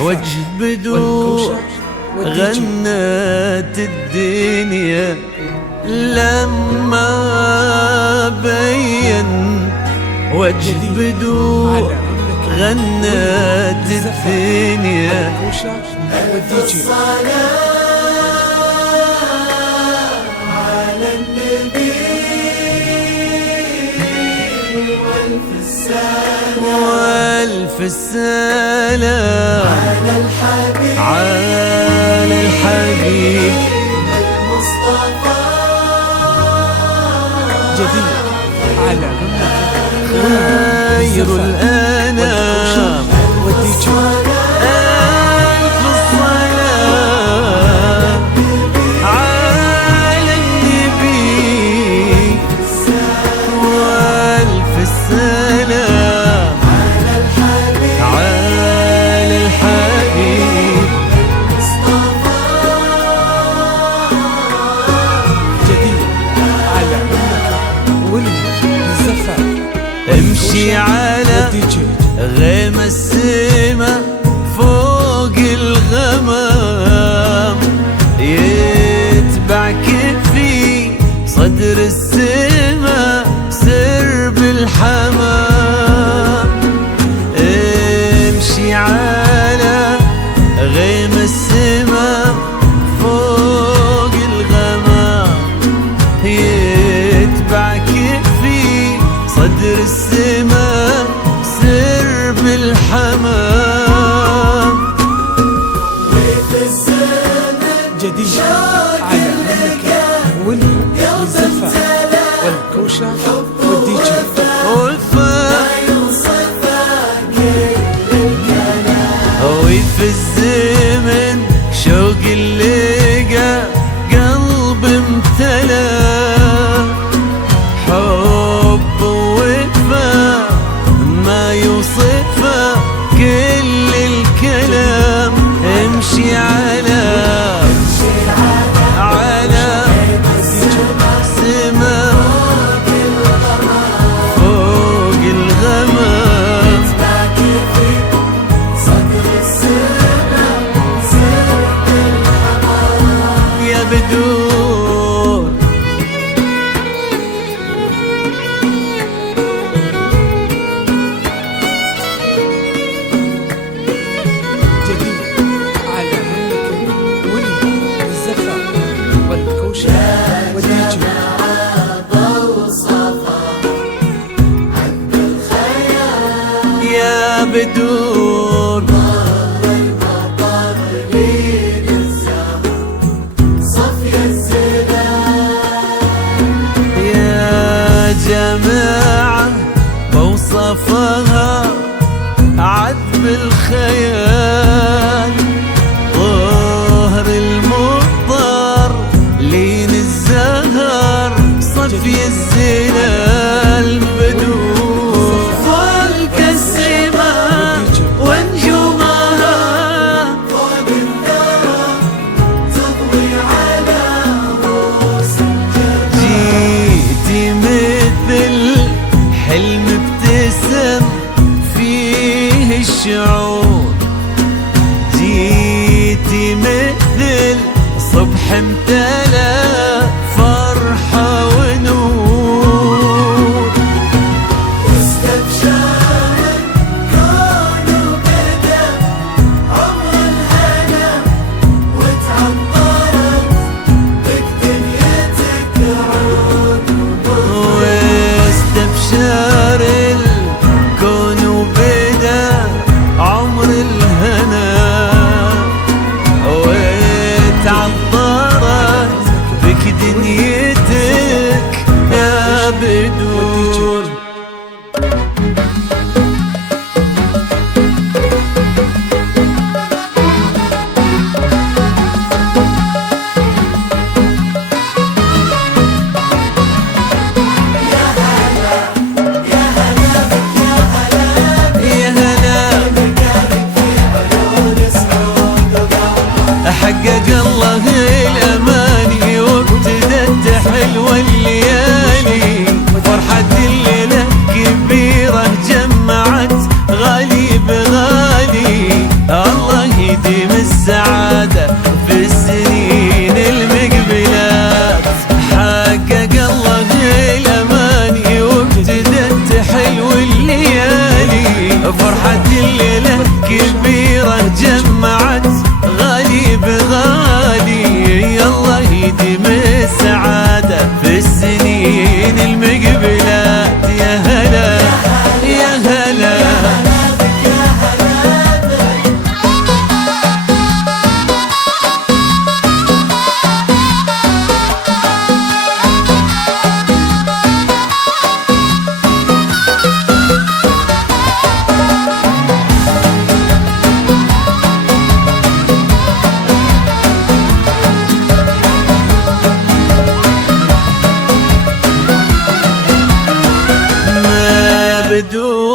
وجه بدور غنت الدنيا لما بين. وجه بدور غنت الدنيا. على النبي والف السلام على الحبيب المصطفى جديد على خير الأنام. وديك ألف الصلاة على النبي والف السلام على الحبيب مصطفى جديد على والزفاف. امشي على غيم السما فوق الغمام، يتبعك في صدر السما سرب الحمام. امشي على غيم السما فوق الغمام، يتبعك في صدر السما سرب الحمام. وفي الزمن جديد على والزفاف والكوشة والديك وفي الزمن شوق اللقى قلب امتلى، حب ووفا ما يوصفه كل الكلام. امشي على سما فوق الغمام، يا بدور جديد على والزفاف والكوشة والديك يا بدور يا جماعة ووصفها عذب الخيال، طهر المضطر لين الزهر صفي الزلال. بدور فوق السماء ونجومها فوق الثرى تضوي على رؤوس الجبال. جيتي مثل حلم ابتسم فيه الشعور، جيتي مثل صبح امتلأ فرحة ونور. واستبشر الكون وبدأ عمر الهنا، وتعطرت بك دنيتك عود. واستبشر الكون وبدأ عمر الهنا، وتعطرت بك دنيتك يا بدور. حقق الله الأماني وابتدت حلوة الليالي، فرحة الليلة كبيرة جمعت غالي بغالي. بدون